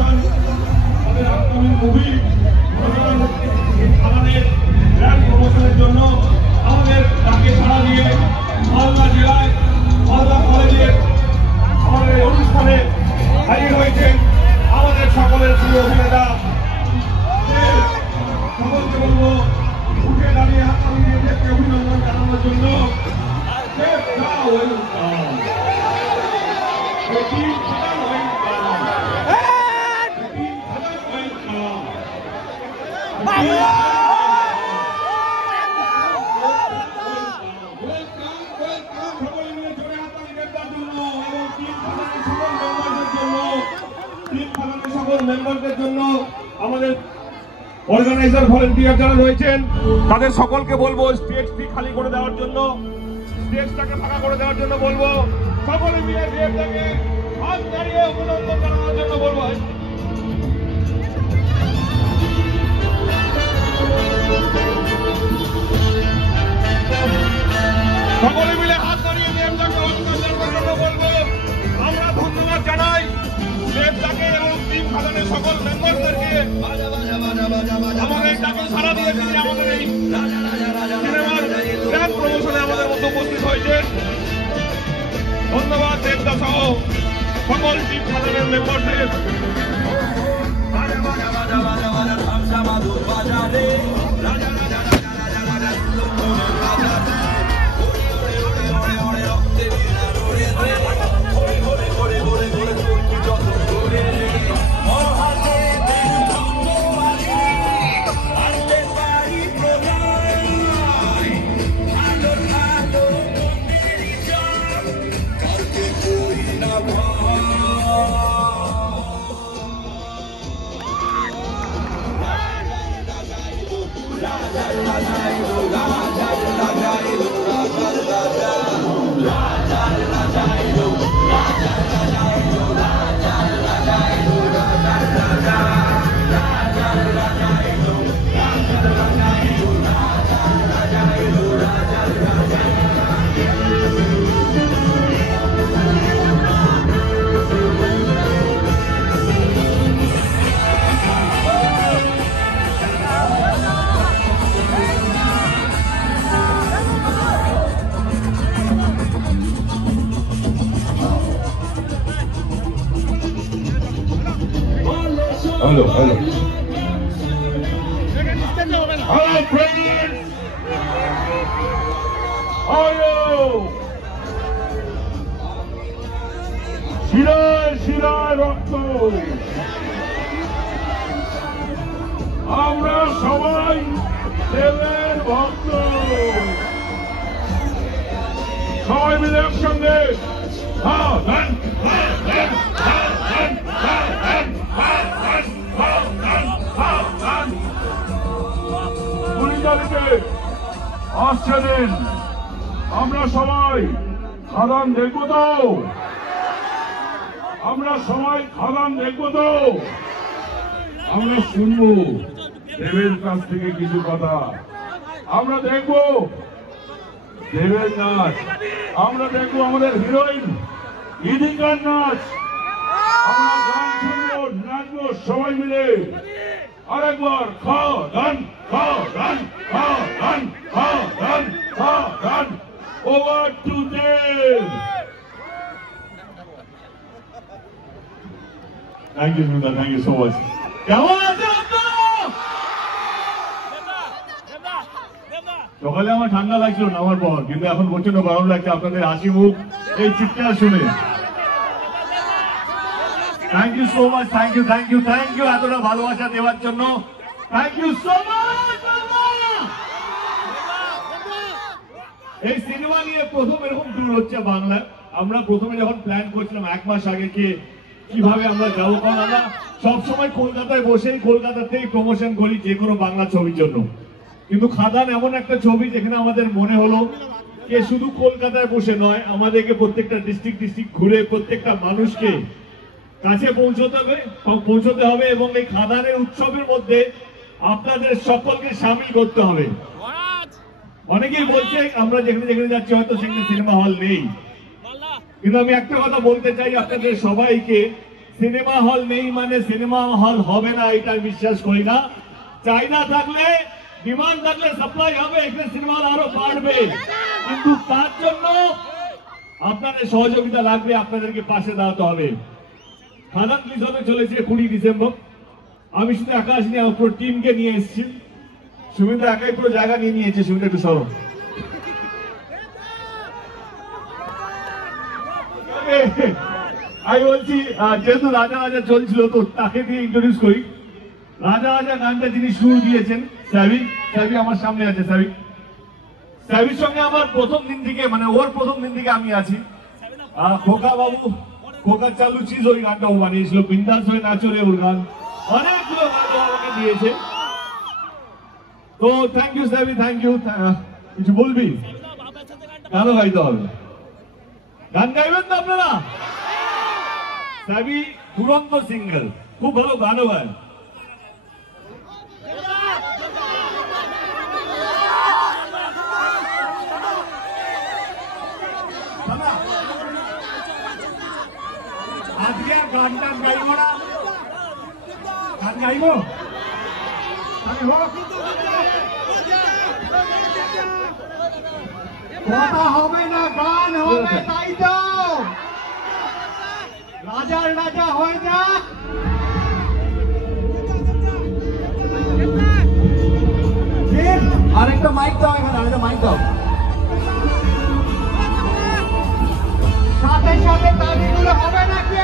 Promotion তাদের upcoming movie খাদানের brand প্রমোশনের জন্য আমাদের ডাকে সাড়া দিয়ে মালদা জেলায় মালদা কলেজের আমাদের এই অনুষ্ঠানে হাজির হয়েছেন আমাদের সকলের প্রিয় অভিনেতা। সকলকে বলবো উঠে দাঁড়িয়ে হাততালি দিয়ে দেশকে অভিনন্দন জানানোর জন্য। মেম্বারদের জন্য আমাদের অর্গানাইজার ভলেন্টিয়ার যারা রয়েছেন তাদের সকলকে বলবো স্টেজটি খালি করে দেওয়ার জন্য, স্টেজটাকে ফাঁকা করে দেওয়ার জন্য বলবো। সকলে মিলে দেবটাকে হাত দাঁড়িয়ে অভিনন্দন জানানোর জন্য বলবো। সকলে মিলে হাত দাঁড়িয়ে দেবটাকে অভিনন্দন করার জন্য বলবো। আমরা ধন্যবাদ জানাই দেবটাকে এবং টিম খাদানের সকল মেম্বারদেরকে আমাদের ডাকে সাড়া দিয়েছেন, আমাদের এই সিনেমার ব্র্যান্ড প্রমোশনে আমাদের মধ্যে উপস্থিত হয়েছে। ধন্যবাদ দেবদা সহ সকল টিম খাদানের মেম্বারদের। Hello, hello. Hello, friends. How are you? শিরায় শিরায় রক্ত। আমরা সবাই দেবের ভক্ত। সবাই মিলে একসঙ্গে আসছে দিন আমরা সবাই খাদান দেখবো তো, আমরা সবাই খাদান দেখবো তো, আমরা শুনবো দেবের কাছ থেকে কিছু কথা, আমরা দেখবো দেবের নাচ, আমরা দেখবো আমাদের হিরোইন ইদিকার নাচ, আমরা গান শুনবো নাচবো সবাই মিলে। আরেকবার খাদান খাদান খাদান খাদান খাদান। Over to them. Thank you, Sundar. Thank you so much. কেমন আছে সকালে আমার ঠান্ডা লাগছিল নামার পর, কিন্তু এখন প্রচন্ড গরম লাগছে আপনাদের হাসি মুখ এই চিৎকার শুনে। Thank you so much, thank you thank you thank you এতটা ভালোবাসা দেওয়ার জন্য। Thank you so much. এই সিনেমা নিয়ে প্রথম এরকম ট্যুর হচ্ছে বাংলায়। আমরা প্রথমে যখন প্ল্যান করছিলাম 1 মাস আগে কিভাবে আমরা যাবো, কারণ আমরা সবসময় কলকাতায় বসেই কলকাতাতেই প্রমোশন করি যে কোনো বাংলা ছবির জন্য। কিন্তু খাদান এমন একটা ছবি যেখানে আমাদের মনে হলো যে শুধু কলকাতায় বসে নয়, আমাদেরকে প্রত্যেকটা ডিস্ট্রিক্ট ঘুরে প্রত্যেকটা মানুষকে কাছে পৌঁছতে হবে এবং এই খাদানের উৎসবের মধ্যে আপনাদের সকলকে সামিল করতে হবে। অনেকেই বলছে আমরা যেখানে যেখানে যাচ্ছি হয়তো সেখানে সিনেমা হল নেই, কিন্তু আমি একটা কথা বলতে চাই আপনাদের সবাইকে, সিনেমা হল নেই মানে সিনেমা হল হবে না, এটা বিশ্বাস করি না। চাইনা থাকলে, ডিমান্ড থাকলে সাপ্লাই হবে, এখানে সিনেমা হল আরো বাড়বে, কিন্তু তার জন্য আপনাদের সহযোগিতা লাগবে, আপনাদেরকে পাশে দাঁড়াতে হবে। খাদান প্লিজ হবে চলেছে 20 ডিসেম্বর। আমি শুধু একা আসিনি, আমার পুরো টিমকে নিয়ে এসেছি। সুমিতা একাই পুরো জায়গা নিয়ে নিয়েছে। সুমিতা একটু সরো। আমি বলছি যেহেতু রাজা রাজা চলছিল তো তাকে দিয়ে ইন্ট্রোডিউস করি। রাজা রাজা গানটা যিনি সুর দিয়েছেন সাবিক, সাবিক আমার সামনে আছে। সাবিক, সাবির সঙ্গে আমার প্রথম দিন থেকে, মানে ওর প্রথম দিন থেকে আমি আছি। খোকা বাবু, খোকা চালু চিজ, ওই গানটা ও বানিয়েছিল। বিন্দাস হয়ে নাচো রে ওর গান, অনেকগুলো গান আমাকে দিয়েছে। তো থ্যাংক ইউ সাবি, থ্যাংক ইউ। কিছু বলবি? গানও গাইতে হবে। গান গাইবেন তো আপনারা? সাবি দুরন্ত সিঙ্গেল, খুব ভালো গানও গায়। আজকে গান টান গাইব না, গান গাইব কথা হবে না, গান হবে, তাই তো রাজার রাজা হয়ে যা। আরেকটা মাইক দাও এখানে, আরেকটা মাইক দাও। সাথে সাথে তালিগুলো হবে নাকি?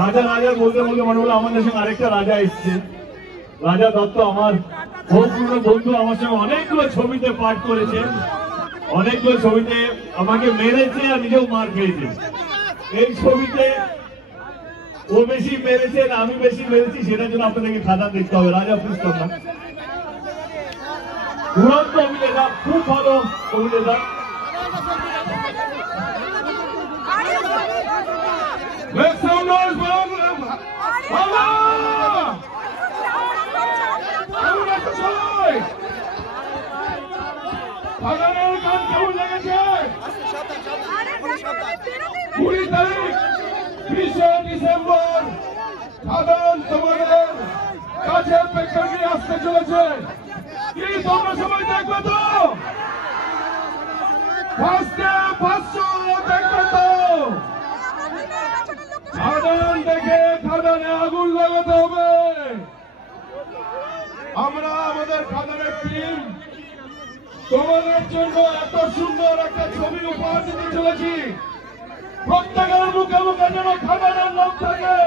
রাজা রাজা বলতে বলতে মনে হলো আমাদের সঙ্গে আরেকটা রাজা এসছে, রাজা দত্ত। আমার বহু পুরনো বন্ধু, আমার সঙ্গে অনেকগুলো ছবিতে পাঠ করেছে, অনেকগুলো ছবিতে আমাকে মেরেছে আর নিজেও মার খেয়েছে। এই ছবিতে ও বেশি মেরেছে না আমি বেশি মেরেছি সেটার জন্য আপনাদেরকে খাতা দেখতে হবে। রাজা প্লিজ কর না। দুরন্ত অভিনেতা, খুব ভালো অভিনেতা। Make some noise, Bangla! খাদানের গান কেমন লেগেছে? 20 তারিখ 20শে ডিসেম্বর খাদান তোমাদের কাছে প্রেক্ষাগৃহে আসতে চলেছে। কি তোমরা সবাই দেখবে তো? ফার্স্টে 500 দেখবে তো? খাদান দেখে খাদানে আগুন লাগাতে হবে। আমরা আমাদের খাদানের টিম তোমাদের জন্য এত সুন্দর একটা ছবি উপহার দিতে চলেছি। প্রত্যেকের মুখে মুখে যেন খাদানের নাম থাকে।